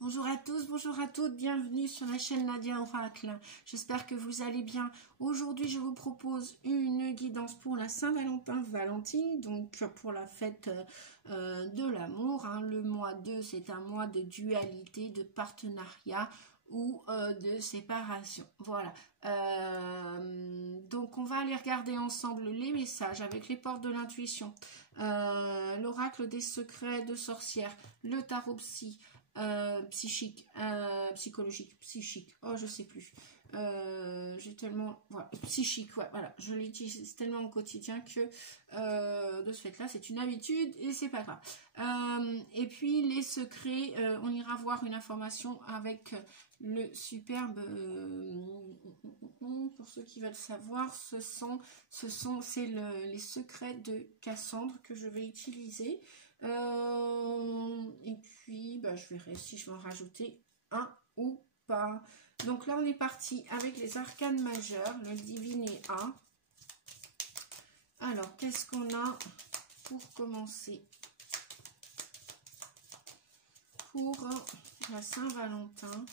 Bonjour à tous, bonjour à toutes, bienvenue sur la chaîne Nadia Oracle. J'espère que vous allez bien. Aujourd'hui, je vous propose une guidance pour la Saint-Valentin, Valentine, donc pour la fête de l'amour. Le mois 2, c'est un mois de dualité, de partenariat ou de séparation. Voilà. Donc, on va aller regarder ensemble les messages avec les portes de l'intuition, l'oracle des secrets de sorcière, le tarot psy, psychique, psychologique, psychique, oh je sais plus, j'ai tellement, voilà, psychique, ouais, voilà, je l'utilise tellement au quotidien que de ce fait là c'est une habitude et c'est pas grave. Et puis les secrets, on ira voir une information avec le superbe, pour ceux qui veulent savoir, c'est les secrets de Cassandre que je vais utiliser. Et puis je verrai si je vais en rajouter un ou pas. Donc là on est parti avec les arcanes majeures, le diviné A. Alors qu'est-ce qu'on a pour commencer pour la Saint-Valentin?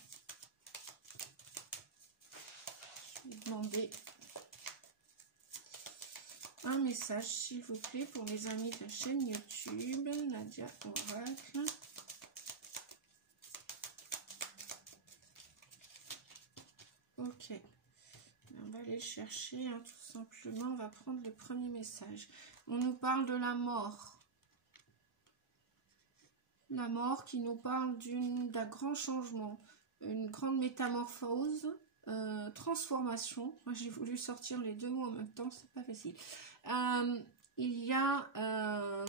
Je vais demander un message s'il vous plaît pour les amis de la chaîne YouTube Nadia Oracle. Ok, on va aller chercher, tout simplement. On va prendre le premier message. On nous parle de la mort. La mort qui nous parle d'un grand changement, une grande métamorphose, transformation. Moi j'ai voulu sortir les deux mots en même temps, c'est pas facile. Il y a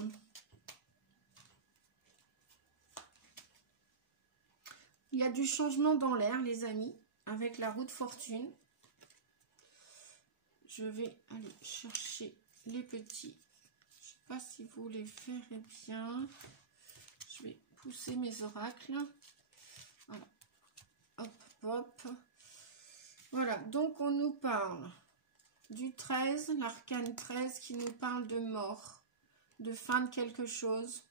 du changement dans l'air, les amis, avec la roue de fortune. Je vais aller chercher les petits. Je sais pas si vous les verrez bien. Je vais pousser mes oracles. Voilà. Hop, hop. Voilà, donc on nous parle du 13, l'arcane 13 qui nous parle de mort, de fin de quelque chose.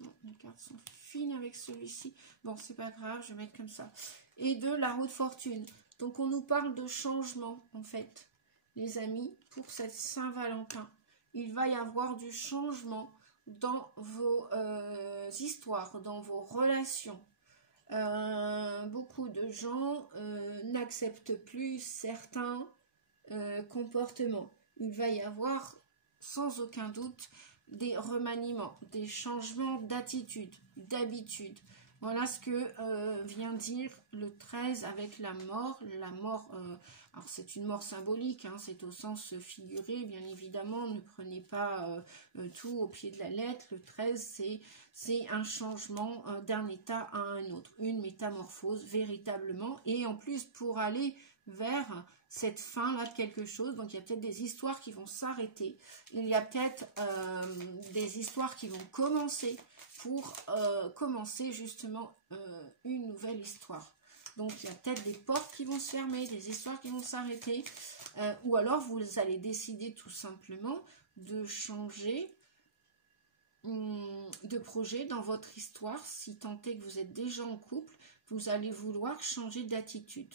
Bon, les cartes sont fines avec celui-ci. Bon, c'est pas grave, je vais mettre comme ça. Et de la roue de fortune. Donc on nous parle de changement, en fait, les amis, pour cette Saint-Valentin. Il va y avoir du changement dans vos histoires, dans vos relations. Beaucoup de gens n'acceptent plus certains comportements. Il va y avoir sans aucun doute des remaniements, des changements d'attitude, d'habitude. Voilà ce que vient dire le 13 avec la mort. La mort, alors c'est une mort symbolique, c'est au sens figuré, bien évidemment. Ne prenez pas tout au pied de la lettre. Le 13, c'est un changement d'un état à un autre, une métamorphose véritablement. Et en plus, pour aller vers cette fin-là de quelque chose, donc il y a peut-être des histoires qui vont s'arrêter. Il y a peut-être des histoires qui vont commencer pour commencer justement une nouvelle histoire. Donc il y a peut-être des portes qui vont se fermer, des histoires qui vont s'arrêter, ou alors vous allez décider tout simplement de changer de projet dans votre histoire. Si tant est que vous êtes déjà en couple, vous allez vouloir changer d'attitude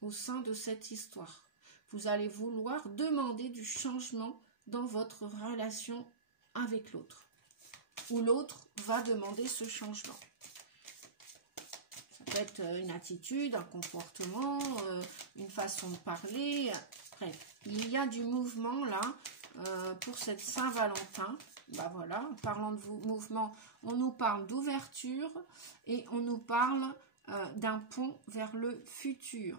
au sein de cette histoire. Vous allez vouloir demander du changement dans votre relation avec l'autre, ou l'autre va demander ce changement. Ça peut être une attitude, un comportement, une façon de parler. Bref, il y a du mouvement là pour cette Saint-Valentin. Voilà, en parlant de mouvement, on nous parle d'ouverture et on nous parle d'un pont vers le futur.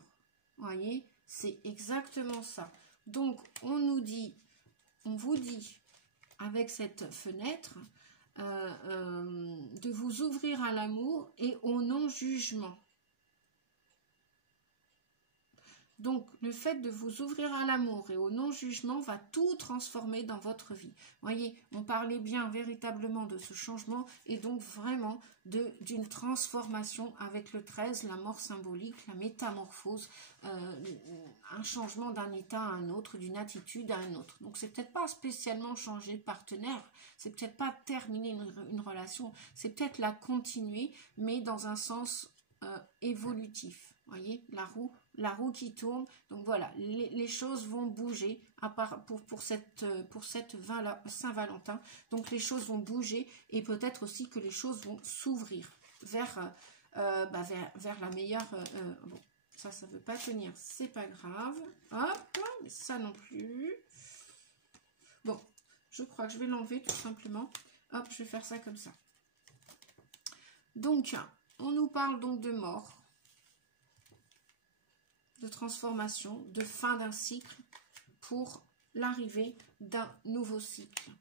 Vous voyez, c'est exactement ça. Donc, on vous dit, avec cette fenêtre, de vous ouvrir à l'amour et au non-jugement. Donc, le fait de vous ouvrir à l'amour et au non-jugement va tout transformer dans votre vie. Voyez, on parlait bien véritablement de ce changement et donc vraiment d'une transformation avec le 13, la mort symbolique, la métamorphose, un changement d'un état à un autre, d'une attitude à un autre. Donc, c'est peut-être pas spécialement changer de partenaire, c'est peut-être pas terminer une relation, c'est peut-être la continuer, mais dans un sens évolutif. Voyez, la roue qui tourne. Donc voilà, les choses vont bouger à part pour cette Saint-Valentin. Donc les choses vont bouger et peut-être aussi que les choses vont s'ouvrir vers la meilleure. Bon, ça ne veut pas tenir, c'est pas grave. Hop, mais ça non plus. Bon, je crois que je vais l'enlever tout simplement. Hop, je vais faire ça comme ça. Donc, on nous parle donc de mort, de transformation, de fin d'un cycle pour l'arrivée d'un nouveau cycle.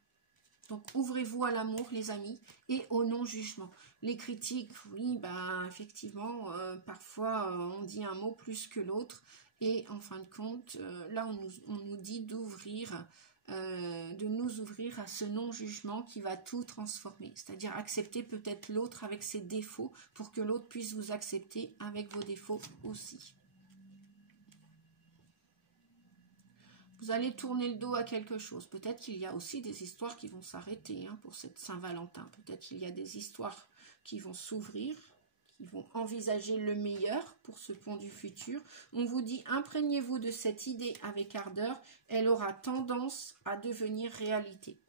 Donc, ouvrez-vous à l'amour, les amis, et au non-jugement. Les critiques, oui, ben, effectivement, parfois, on dit un mot plus que l'autre. Et en fin de compte, là, on nous dit d'ouvrir, de nous ouvrir à ce non-jugement qui va tout transformer. C'est-à-dire accepter peut-être l'autre avec ses défauts pour que l'autre puisse vous accepter avec vos défauts aussi. Vous allez tourner le dos à quelque chose. Peut-être qu'il y a aussi des histoires qui vont s'arrêter pour cette Saint-Valentin. Peut-être qu'il y a des histoires qui vont s'ouvrir, qui vont envisager le meilleur pour ce pont du futur. On vous dit, imprégnez-vous de cette idée avec ardeur. Elle aura tendance à devenir réalité.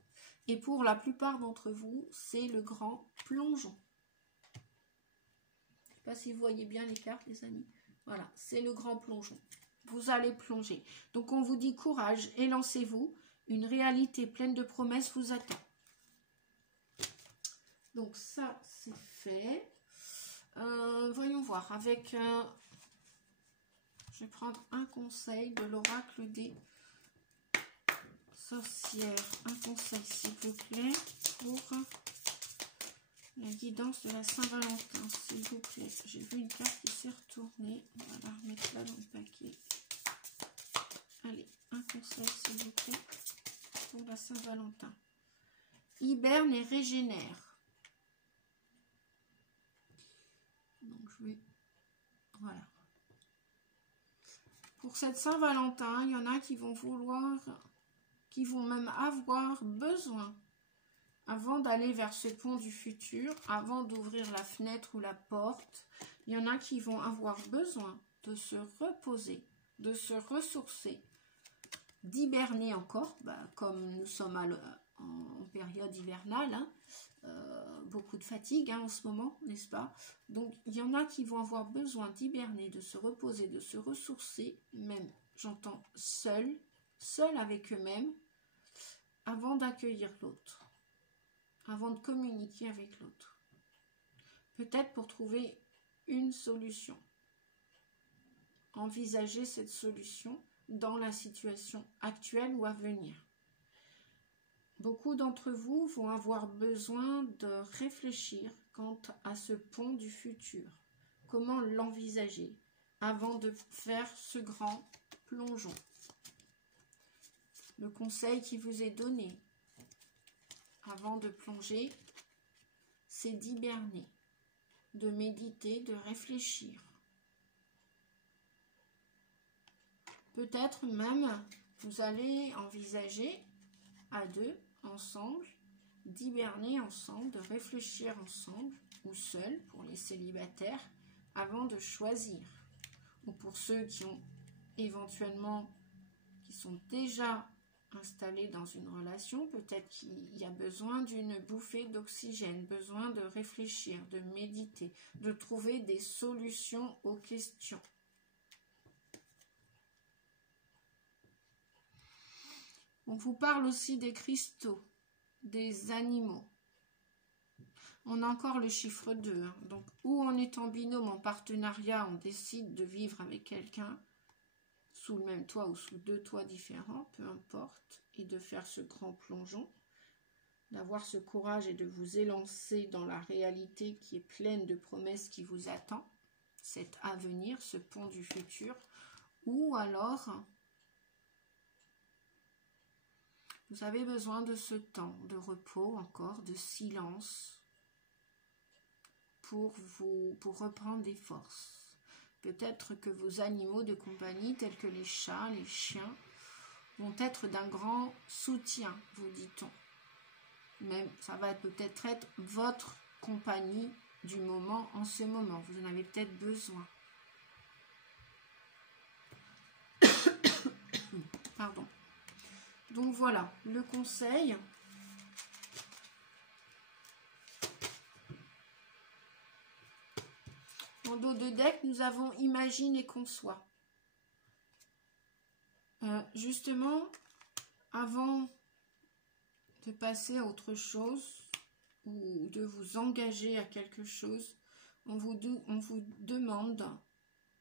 Et pour la plupart d'entre vous, c'est le grand plongeon. Je ne sais pas si vous voyez bien les cartes, les amis. Voilà, c'est le grand plongeon. Vous allez plonger. Donc, on vous dit courage et lancez-vous. Une réalité pleine de promesses vous attend. Donc, ça, c'est fait. Voyons voir. Avec je vais prendre un conseil de l'oracle des sorcières. Un conseil, s'il vous plaît, pour la guidance de la Saint-Valentin, s'il vous plaît. J'ai vu une carte qui s'est retournée. On va la remettre là dans le paquet. Allez, un conseil, s'il vous plaît, pour la Saint-Valentin. Hiberne et régénère. Donc, je vais... Voilà. Pour cette Saint-Valentin, il y en a qui vont vouloir, qui vont même avoir besoin, avant d'aller vers ce pont du futur, avant d'ouvrir la fenêtre ou la porte, il y en a qui vont avoir besoin de se reposer, de se ressourcer, d'hiberner encore, comme nous sommes en période hivernale, beaucoup de fatigue en ce moment, n'est-ce pas? Donc, il y en a qui vont avoir besoin d'hiberner, de se reposer, de se ressourcer, même, j'entends, seul avec eux-mêmes, avant d'accueillir l'autre, avant de communiquer avec l'autre. Peut-être pour trouver une solution. Envisager cette solution dans la situation actuelle ou à venir. Beaucoup d'entre vous vont avoir besoin de réfléchir quant à ce pont du futur. Comment l'envisager avant de faire ce grand plongeon. Le conseil qui vous est donné avant de plonger, c'est d'hiberner, de méditer, de réfléchir. Peut-être même vous allez envisager à deux, ensemble, d'hiberner ensemble, de réfléchir ensemble ou seul pour les célibataires avant de choisir. Ou pour ceux qui ont éventuellement, qui sont déjà installés dans une relation, peut-être qu'il y a besoin d'une bouffée d'oxygène, besoin de réfléchir, de méditer, de trouver des solutions aux questions. On vous parle aussi des cristaux, des animaux. On a encore le chiffre 2. Donc, ou on est en binôme, en partenariat, on décide de vivre avec quelqu'un sous le même toit ou sous deux toits différents, peu importe, et de faire ce grand plongeon, d'avoir ce courage et de vous élancer dans la réalité qui est pleine de promesses qui vous attend, cet avenir, ce pont du futur, Ou alors, vous avez besoin de ce temps de repos encore, de silence, pour reprendre des forces. Peut-être que vos animaux de compagnie, tels que les chats, les chiens, vont être d'un grand soutien, vous dit-on. Même, ça va peut-être être votre compagnie du moment en ce moment. Vous en avez peut-être besoin. Pardon. Donc voilà, le conseil. En dos de deck, nous avons imagine et conçoit. Justement, avant de passer à autre chose ou de vous engager à quelque chose, on vous demande,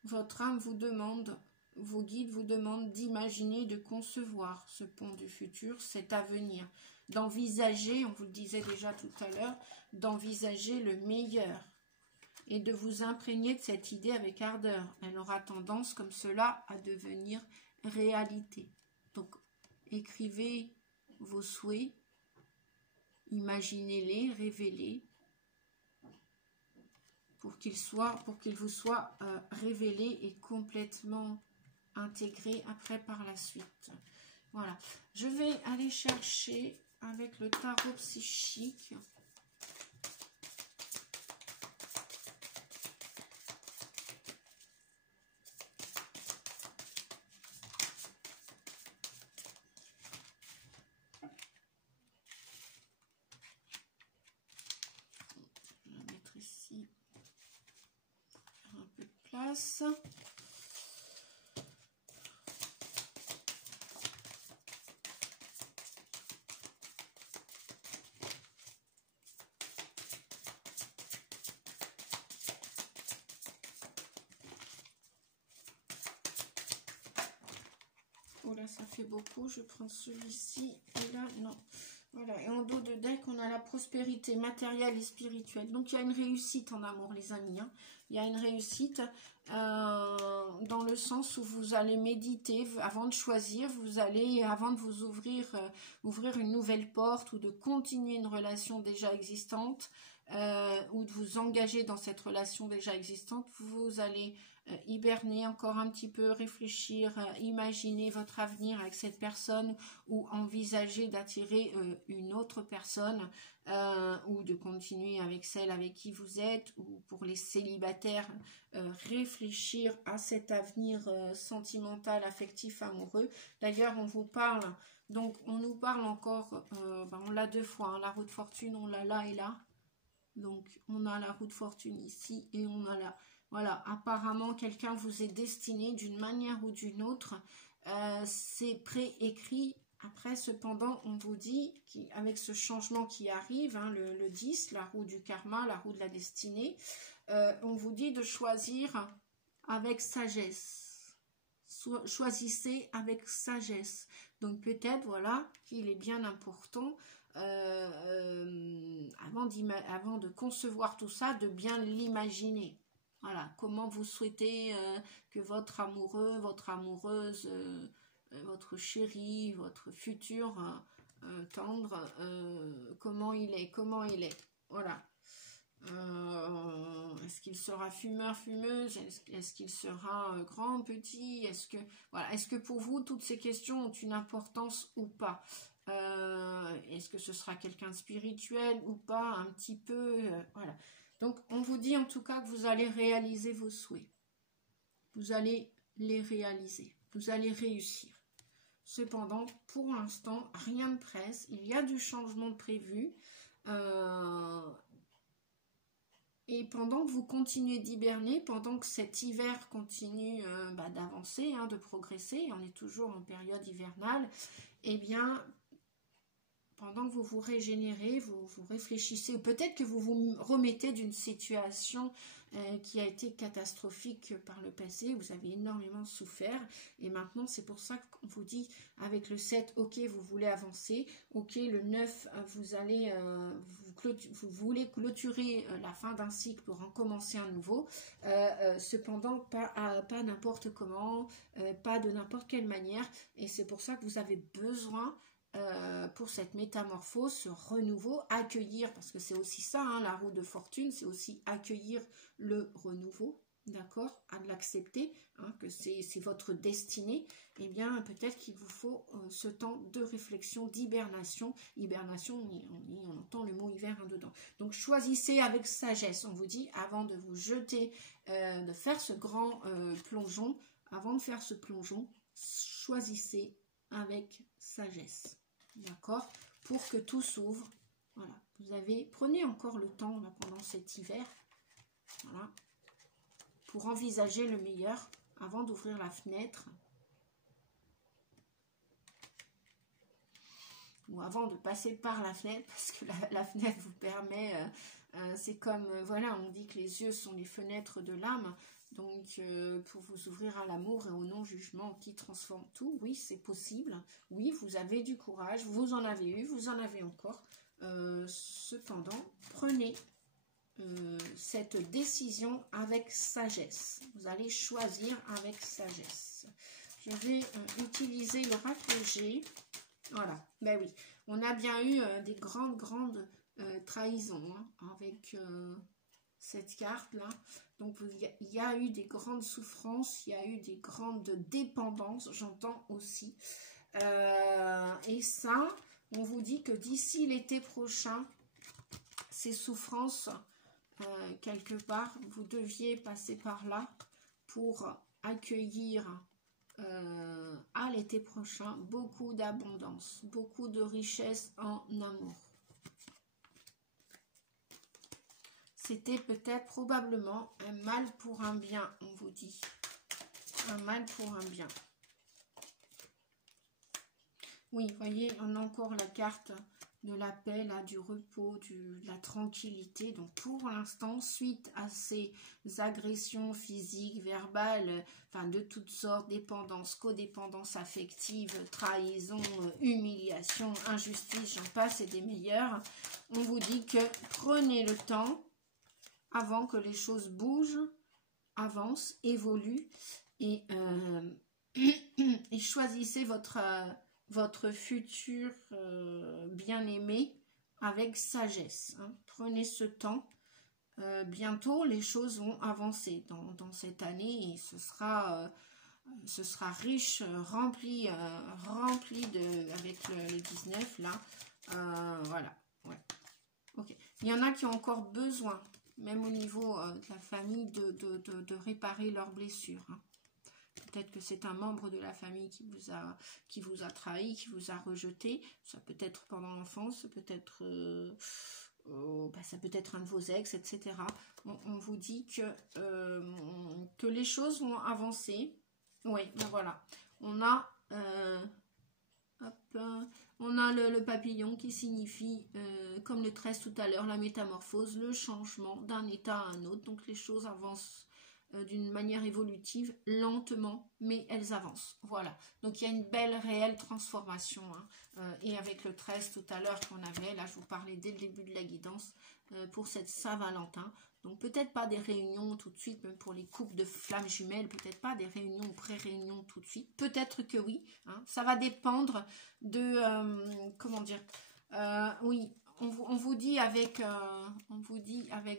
votre âme vous demande, vos guides vous demandent d'imaginer, de concevoir ce pont du futur, cet avenir, d'envisager, on vous le disait déjà tout à l'heure, d'envisager le meilleur et de vous imprégner de cette idée avec ardeur. Elle aura tendance comme cela à devenir réalité. Donc, écrivez vos souhaits, imaginez-les, rêvez-les, pour qu'ils vous soient révélés et complètement intégrés après par la suite. Voilà. Je vais aller chercher avec le tarot psychique. Place. Oh là, ça fait beaucoup. Je prends celui-ci et là, non. Voilà, et en dos de deck, on a la prospérité matérielle et spirituelle. Donc, il y a une réussite en amour, les amis. Hein. Il y a une réussite dans le sens où vous allez méditer avant de choisir. Vous allez, avant de vous ouvrir une nouvelle porte ou de continuer une relation déjà existante ou de vous engager dans cette relation déjà existante, vous allez hiberner encore un petit peu, réfléchir, imaginer votre avenir avec cette personne ou envisager d'attirer une autre personne ou de continuer avec celle avec qui vous êtes, ou pour les célibataires, réfléchir à cet avenir sentimental, affectif, amoureux. D'ailleurs, on vous parle, donc on nous parle encore, on l'a deux fois, hein, la roue de fortune, on l'a là et là. Donc, on a la roue de fortune ici et on a là. Voilà, apparemment, quelqu'un vous est destiné d'une manière ou d'une autre. C'est préécrit. Après, cependant, on vous dit qu'avec ce changement qui arrive, hein, le 10, la roue du karma, la roue de la destinée, on vous dit de choisir avec sagesse. Choisissez avec sagesse. Donc, peut-être, voilà, qu'il est bien important avant de concevoir tout ça, de bien l'imaginer. Voilà, comment vous souhaitez que votre amoureux, votre amoureuse, votre chéri, votre futur tendre, comment il est. Voilà. Est-ce qu'il sera fumeur, fumeuse? Est-ce qu'il sera grand, petit? Est-ce que pour vous, toutes ces questions ont une importance ou pas? Est-ce que ce sera quelqu'un de spirituel ou pas? Un petit peu, voilà. Donc, on vous dit en tout cas que vous allez réaliser vos souhaits. Vous allez les réaliser. Vous allez réussir. Cependant, pour l'instant, rien ne presse. Il y a du changement prévu. Et pendant que vous continuez d'hiberner, pendant que cet hiver continue d'avancer, hein, de progresser, on est toujours en période hivernale, eh bien, pendant que vous vous régénérez, vous réfléchissez, ou peut-être que vous vous remettez d'une situation qui a été catastrophique par le passé, vous avez énormément souffert, et maintenant c'est pour ça qu'on vous dit avec le 7, ok, vous voulez avancer, ok, le 9, vous allez vous vous voulez clôturer la fin d'un cycle pour en commencer un nouveau, cependant pas n'importe comment, pas de n'importe quelle manière, et c'est pour ça que vous avez besoin pour cette métamorphose, ce renouveau, accueillir, parce que c'est aussi ça, hein, la roue de fortune, c'est aussi accueillir le renouveau, d'accord, à l'accepter, hein, que c'est votre destinée. Eh bien peut-être qu'il vous faut ce temps de réflexion, d'hibernation. Hibernation, on entend le mot hiver hein, dedans. Donc choisissez avec sagesse, on vous dit, avant de vous jeter, de faire ce grand plongeon, avant de faire ce plongeon, choisissez avec sagesse, d'accord, pour que tout s'ouvre. Voilà, prenez encore le temps là, pendant cet hiver, voilà, pour envisager le meilleur avant d'ouvrir la fenêtre ou avant de passer par la fenêtre, parce que la fenêtre vous permet, c'est comme, voilà, on dit que les yeux sont les fenêtres de l'âme, donc pour vous ouvrir à l'amour et au non-jugement qui transforme tout, oui, c'est possible, oui, vous avez du courage, vous en avez eu, vous en avez encore, cependant, prenez cette décision avec sagesse. Vous allez choisir avec sagesse. Je vais utiliser l'oracle G. Voilà, ben oui, on a bien eu des grandes trahisons hein, avec cette carte-là. Donc, il y a eu des grandes souffrances, il y a eu des grandes dépendances, j'entends aussi. Et ça, on vous dit que d'ici l'été prochain, ces souffrances, quelque part, vous deviez passer par là pour accueillir à l'été prochain beaucoup d'abondance, beaucoup de richesse en amour. C'était peut-être probablement un mal pour un bien, on vous dit. Un mal pour un bien. Oui, vous voyez, on a encore la carte de la paix, là, du repos, de la tranquillité. Donc pour l'instant, suite à ces agressions physiques, verbales, enfin de toutes sortes, dépendance, codépendance affective, trahison, humiliation, injustice, j'en passe et des meilleurs, on vous dit que prenez le temps avant que les choses bougent, avancent, évoluent et, et choisissez votre futur bien-aimé avec sagesse. Hein. Prenez ce temps. Bientôt, les choses vont avancer dans cette année et ce sera riche, rempli avec le 19 là. Voilà. Ouais. Okay. Il y en a qui ont encore besoin, même au niveau de la famille, de réparer leurs blessures. Hein. Peut-être que c'est un membre de la famille qui vous a trahi, qui vous a rejeté. Ça peut être pendant l'enfance, ça peut être un de vos ex, etc. On vous dit que les choses vont avancer. Oui, ben voilà. On a le papillon qui signifie, comme le 13 tout à l'heure, la métamorphose, le changement d'un état à un autre. Donc les choses avancent d'une manière évolutive, lentement, mais elles avancent. Voilà. Donc il y a une belle, réelle transformation. Hein. Et avec le 13 tout à l'heure qu'on avait, là je vous parlais dès le début de la guidance, pour cette Saint-Valentin. Donc peut-être pas des réunions tout de suite, même pour les couples de flammes jumelles, peut-être pas des réunions ou pré-réunions tout de suite. Peut-être que oui. Hein. Ça va dépendre de... comment dire oui, on vous dit avec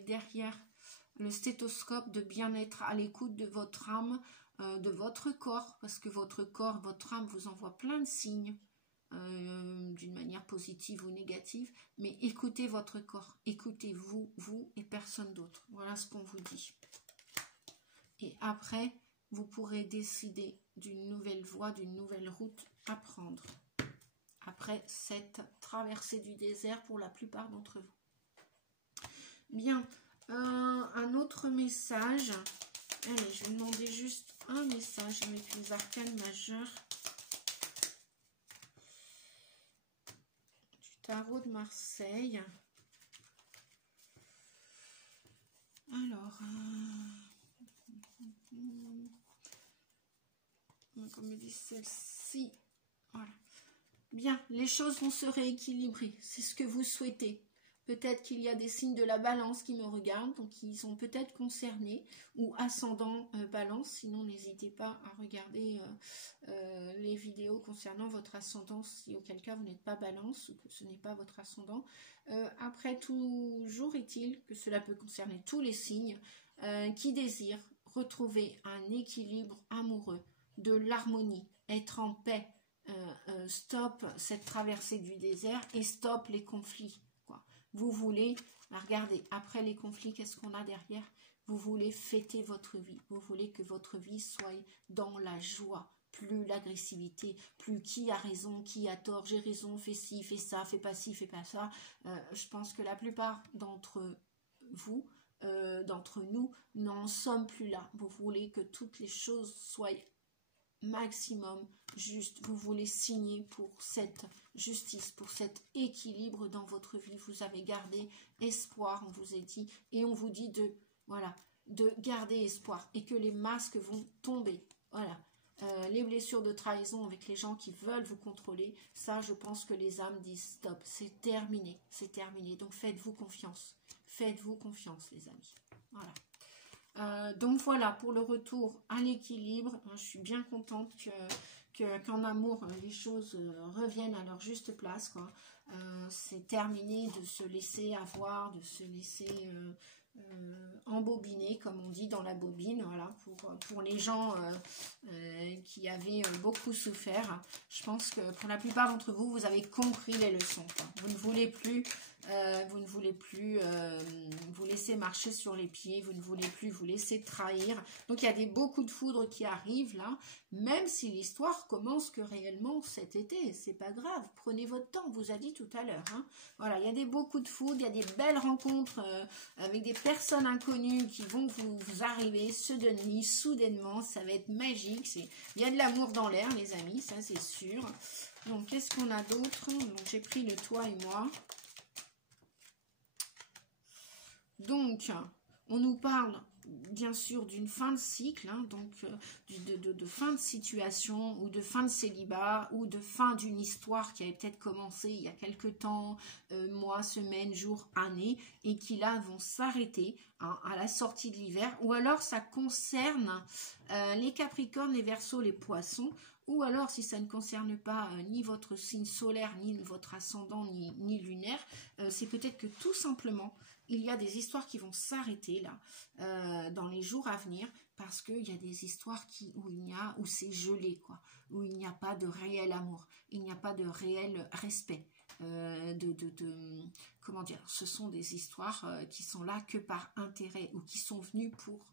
derrière le stéthoscope de bien être à l'écoute de votre âme, de votre corps, parce que votre corps, votre âme vous envoie plein de signes, d'une manière positive ou négative, mais écoutez votre corps, écoutez-vous, vous et personne d'autre. Voilà ce qu'on vous dit. Et après, vous pourrez décider d'une nouvelle voie, d'une nouvelle route à prendre. Après cette traversée du désert pour la plupart d'entre vous. Bien. Un autre message. Allez, je vais demander juste un message avec les arcanes majeures du tarot de Marseille. Alors, comme me dit celle-ci, voilà. Bien, les choses vont se rééquilibrer. C'est ce que vous souhaitez. Peut-être qu'il y a des signes de la balance qui me regardent, donc ils sont peut-être concernés, ou ascendant balance. Sinon, n'hésitez pas à regarder les vidéos concernant votre ascendant, si auquel cas vous n'êtes pas balance, ou que ce n'est pas votre ascendant. Après, toujours est-il que cela peut concerner tous les signes qui désirent retrouver un équilibre amoureux, de l'harmonie, être en paix, stop cette traversée du désert et stop les conflits. Vous voulez, regardez, après les conflits, qu'est-ce qu'on a derrière? Vous voulez fêter votre vie. Vous voulez que votre vie soit dans la joie. Plus l'agressivité, plus qui a raison, qui a tort, j'ai raison, fais ci, fais ça, fais pas ci, fais pas ça. Je pense que la plupart d'entre vous, d'entre nous, n'en sommes plus là. Vous voulez que toutes les choses soient maximum juste. Vous voulez signer pour cette justice, pour cet équilibre dans votre vie. Vous avez gardé espoir, on vous a dit, et on vous dit de garder espoir et que les masques vont tomber. Voilà. Les blessures de trahison avec les gens qui veulent vous contrôler, ça je pense que les âmes disent stop, c'est terminé, c'est terminé. Donc faites-vous confiance les amis. Voilà. Donc voilà pour le retour à l'équilibre. Je suis bien contente qu'en amour les choses reviennent à leur juste place, quoi. C'est terminé de se laisser avoir, de se laisser embobiner, comme on dit dans la bobine, voilà, pour les gens qui avaient beaucoup souffert. Je pense que pour la plupart d'entre vous, vous avez compris les leçons, quoi. Vous ne voulez plus vous laisser marcher sur les pieds, vous ne voulez plus vous laisser trahir. Donc il y a beaucoup de foudre qui arrivent là, même si l'histoire commence que réellement cet été, c'est pas grave, prenez votre temps, on vous a dit tout à l'heure, hein. Voilà, il y a beaucoup de foudre, il y a des belles rencontres avec des personnes inconnues qui vont vous arriver soudainement, ça va être magique, il y a de l'amour dans l'air les amis, ça c'est sûr. Donc qu'est-ce qu'on a d'autre? Donc j'ai pris le toi et moi. Donc, on nous parle bien sûr d'une fin de cycle, hein, donc de fin de situation ou de fin de célibat ou de fin d'une histoire qui avait peut-être commencé il y a quelque temps, mois, semaines, jours, années, et qui là vont s'arrêter hein, à la sortie de l'hiver. Ou alors ça concerne les Capricornes, les Verseaux, les Poissons. Ou alors, si ça ne concerne pas ni votre signe solaire, ni votre ascendant, ni lunaire, c'est peut-être que tout simplement, il y a des histoires qui vont s'arrêter là, dans les jours à venir, parce qu'il y a des histoires où c'est gelé, quoi, où il n'y a pas de réel amour, il n'y a pas de réel respect. Comment dire, ce sont des histoires qui sont là que par intérêt ou qui sont venues pour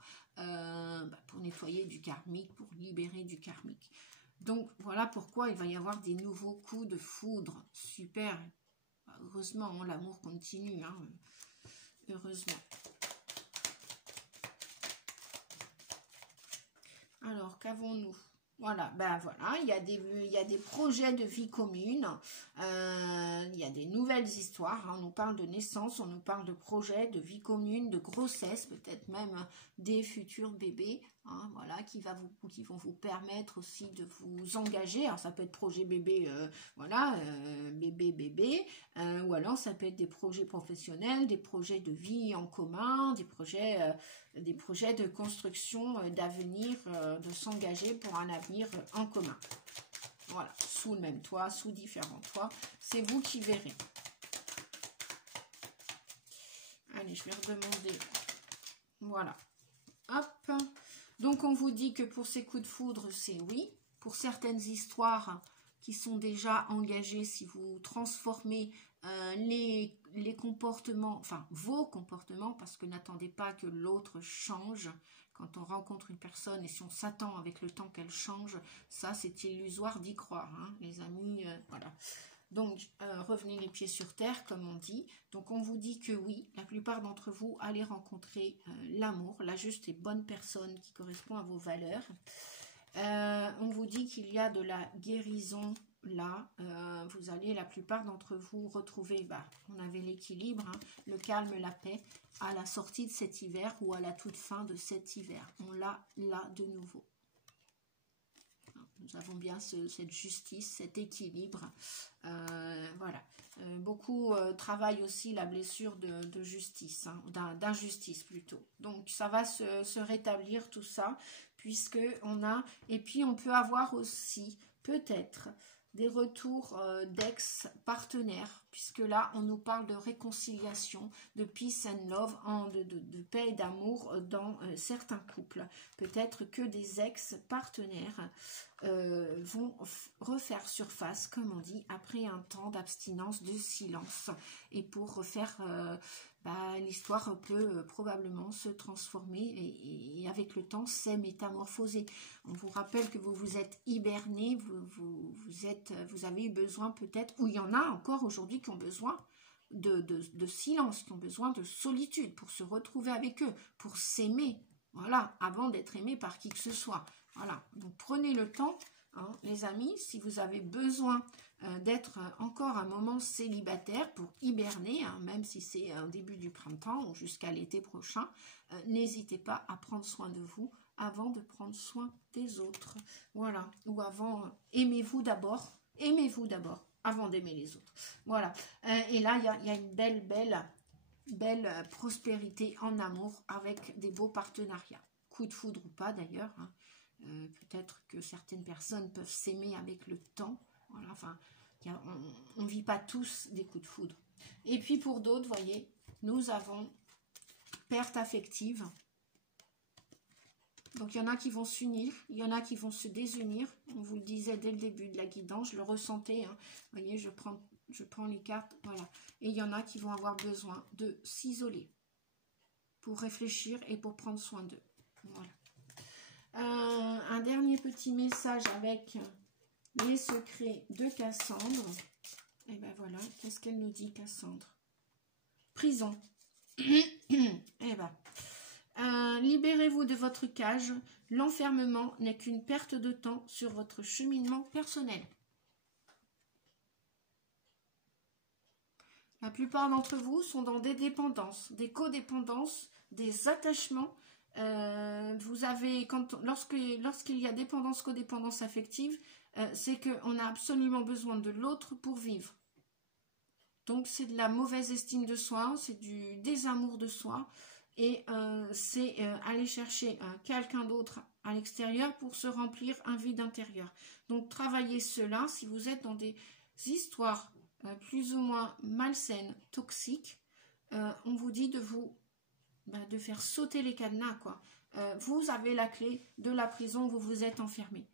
nettoyer du karmique, pour libérer du karmique. Donc voilà pourquoi il va y avoir des nouveaux coups de foudre. Super. Heureusement, hein, l'amour continue. Hein. Heureusement. Alors, qu'avons-nous? Voilà, ben voilà, il y a des projets de vie commune, il y a des nouvelles histoires, hein, on nous parle de naissance, on nous parle de projets, de vie commune, de grossesse, peut-être même des futurs bébés, hein, voilà, qui vont vous permettre aussi de vous engager. Alors ça peut être projet bébé, bébé, ou alors ça peut être des projets professionnels, des projets de vie en commun, des projets de construction d'avenir, de s'engager pour un avenir en commun. Voilà, sous le même toit, sous différents toits, c'est vous qui verrez. Allez, je vais redemander. Voilà. Hop. Donc, on vous dit que pour ces coups de foudre, c'est oui. Pour certaines histoires qui sont déjà engagées, si vous transformez les comportements, enfin vos comportements, parce que n'attendez pas que l'autre change. Quand on rencontre une personne et si on s'attend avec le temps qu'elle change, ça c'est illusoire d'y croire, hein, les amis, voilà. Donc, revenez les pieds sur terre, comme on dit. Donc, on vous dit que oui, la plupart d'entre vous allez rencontrer l'amour, la juste et bonne personne qui correspond à vos valeurs. On vous dit qu'il y a de la guérison là. Vous allez, la plupart d'entre vous, retrouver, on avait l'équilibre, hein, le calme, la paix, à la sortie de cet hiver ou à la toute fin de cet hiver. On l'a là de nouveau. Nous avons bien cette justice, cet équilibre. Voilà. Beaucoup travaillent aussi la blessure de justice, hein, d'injustice plutôt. Donc ça va se rétablir tout ça, puisque on a... Et puis on peut avoir aussi peut-être des retours d'ex-partenaires, puisque là on nous parle de réconciliation, de peace and love, de paix et d'amour dans certains couples. Peut-être que des ex-partenaires vont refaire surface, comme on dit, après un temps d'abstinence, de silence. Et pour refaire... l'histoire peut probablement se transformer et avec le temps s'est métamorphosée. On vous rappelle que vous vous êtes hiberné, vous avez eu besoin peut-être, ou il y en a encore aujourd'hui qui ont besoin de silence, qui ont besoin de solitude pour se retrouver avec eux, pour s'aimer, voilà, avant d'être aimé par qui que ce soit. Voilà, donc prenez le temps, hein, les amis, si vous avez besoin d'être encore un moment célibataire pour hiberner, hein, même si c'est au début du printemps ou jusqu'à l'été prochain, n'hésitez pas à prendre soin de vous avant de prendre soin des autres. Voilà, ou avant, aimez-vous d'abord avant d'aimer les autres. Voilà, et là, il y a une belle prospérité en amour avec des beaux partenariats. Coup de foudre ou pas d'ailleurs, hein. Peut-être que certaines personnes peuvent s'aimer avec le temps. Voilà, enfin, on ne vit pas tous des coups de foudre. Et puis pour d'autres, voyez, nous avons perte affective. Donc il y en a qui vont s'unir, il y en a qui vont se désunir. On vous le disait dès le début de la guidance, je le ressentais. Hein. Vous voyez, je prends les cartes, voilà. Et il y en a qui vont avoir besoin de s'isoler pour réfléchir et pour prendre soin d'eux. Voilà. Un dernier petit message avec les secrets de Cassandre. Et ben voilà, qu'est-ce qu'elle nous dit, Cassandre? Prison. Eh ben, libérez-vous de votre cage. L'enfermement n'est qu'une perte de temps sur votre cheminement personnel. La plupart d'entre vous sont dans des dépendances, des codépendances, des attachements. Vous avez, lorsqu'il y a dépendance, codépendance affective, c'est qu'on a absolument besoin de l'autre pour vivre. Donc c'est de la mauvaise estime de soi, c'est du désamour de soi, et c'est aller chercher quelqu'un d'autre à l'extérieur pour se remplir un vide intérieur. Donc travaillez cela si vous êtes dans des histoires plus ou moins malsaines, toxiques. On vous dit de faire sauter les cadenas, quoi. Vous avez la clé de la prison où vous vous êtes enfermé.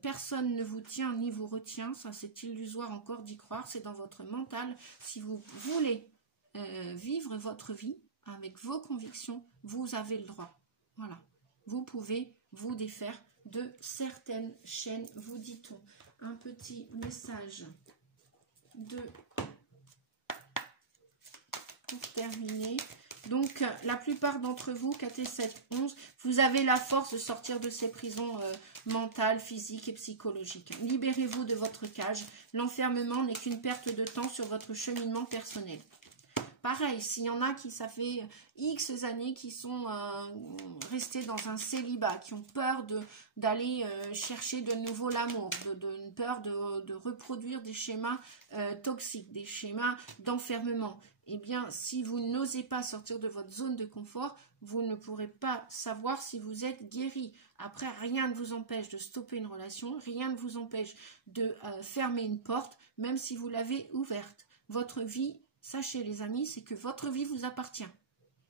Personne ne vous tient ni vous retient, ça c'est illusoire encore d'y croire, c'est dans votre mental. Si vous voulez vivre votre vie avec vos convictions, vous avez le droit. Voilà, vous pouvez vous défaire de certaines chaînes, vous dit-on. Un petit message pour terminer. Donc, la plupart d'entre vous, 4 et 7, 11, vous avez la force de sortir de ces prisons mentales, physiques et psychologiques. Libérez-vous de votre cage. L'enfermement n'est qu'une perte de temps sur votre cheminement personnel. Pareil, s'il y en a qui, ça fait X années, qui sont restés dans un célibat, qui ont peur d'aller chercher de nouveau l'amour, une peur de reproduire des schémas toxiques, des schémas d'enfermement, eh bien, si vous n'osez pas sortir de votre zone de confort, vous ne pourrez pas savoir si vous êtes guéri. Après, rien ne vous empêche de stopper une relation, rien ne vous empêche de fermer une porte, même si vous l'avez ouverte. Votre vie, sachez les amis, c'est que votre vie vous appartient.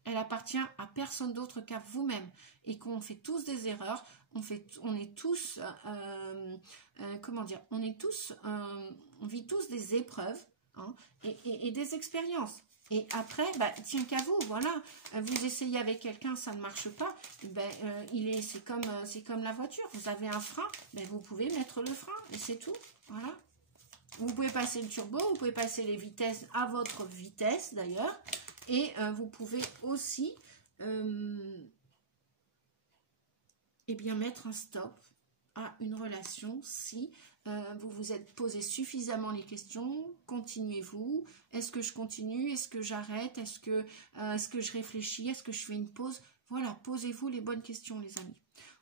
Elle appartient à personne d'autre qu'à vous-même. Et qu'on fait tous des erreurs, on est tous, on vit tous des épreuves, hein, et des expériences. Et après, tiens qu'à vous, voilà. Vous essayez avec quelqu'un, ça ne marche pas. C'est comme la voiture. Vous avez un frein, vous pouvez mettre le frein et c'est tout. Voilà. Vous pouvez passer le turbo, vous pouvez passer les vitesses à votre vitesse d'ailleurs. Et vous pouvez aussi mettre un stop à une relation si vous vous êtes posé suffisamment les questions. Continuez-vous? Est-ce que je continue? Est-ce que j'arrête? Est-ce que je réfléchis? Est-ce que je fais une pause? Voilà, posez-vous les bonnes questions, les amis.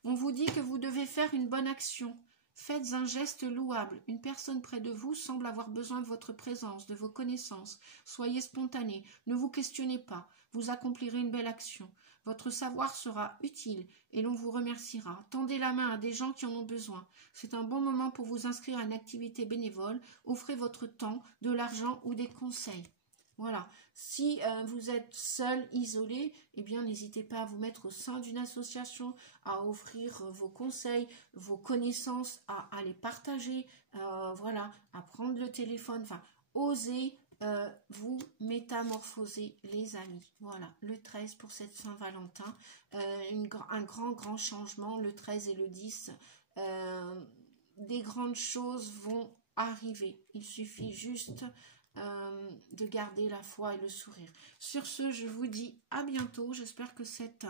On vous dit que vous devez faire une bonne action. Faites un geste louable. Une personne près de vous semble avoir besoin de votre présence, de vos connaissances. Soyez spontané. Ne vous questionnez pas. Vous accomplirez une belle action. Votre savoir sera utile et l'on vous remerciera. Tendez la main à des gens qui en ont besoin. C'est un bon moment pour vous inscrire à une activité bénévole. Offrez votre temps, de l'argent ou des conseils. Voilà. Si vous êtes seul, isolé, eh bien n'hésitez pas à vous mettre au sein d'une association, à offrir vos conseils, vos connaissances, à les partager, voilà, à prendre le téléphone, enfin, osez vous métamorphoser, les amis. Voilà, le 13 pour cette Saint-Valentin, un grand changement, le 13 et le 10, des grandes choses vont arriver. Il suffit juste de garder la foi et le sourire. Sur ce, je vous dis à bientôt. J'espère que cette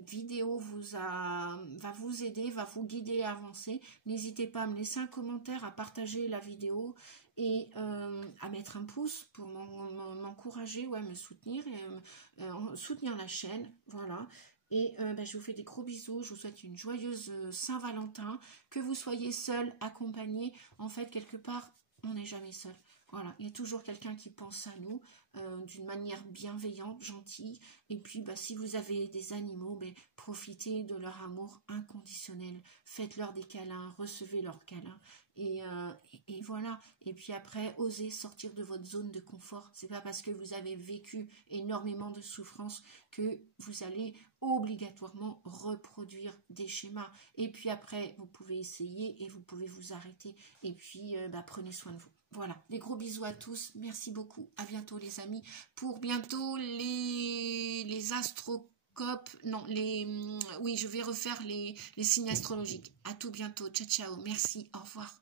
vidéo va vous aider, va vous guider à avancer. N'hésitez pas à me laisser un commentaire, à partager la vidéo et à mettre un pouce pour m'encourager, ouais, me soutenir et soutenir la chaîne. Voilà. Et je vous fais des gros bisous, je vous souhaite une joyeuse Saint-Valentin, que vous soyez seul, accompagné, en fait quelque part on n'est jamais seul. Voilà, il y a toujours quelqu'un qui pense à nous d'une manière bienveillante, gentille. Et puis, si vous avez des animaux, profitez de leur amour inconditionnel. Faites-leur des câlins, recevez leurs câlins. Et voilà. Et puis après, osez sortir de votre zone de confort. C'est pas parce que vous avez vécu énormément de souffrance que vous allez obligatoirement reproduire des schémas. Et puis après, vous pouvez essayer et vous pouvez vous arrêter. Et puis, prenez soin de vous. Voilà, des gros bisous à tous. Merci beaucoup. À bientôt les amis. Pour bientôt les astrocopes. Non, oui, je vais refaire les signes astrologiques. À tout bientôt. Ciao, ciao. Merci. Au revoir.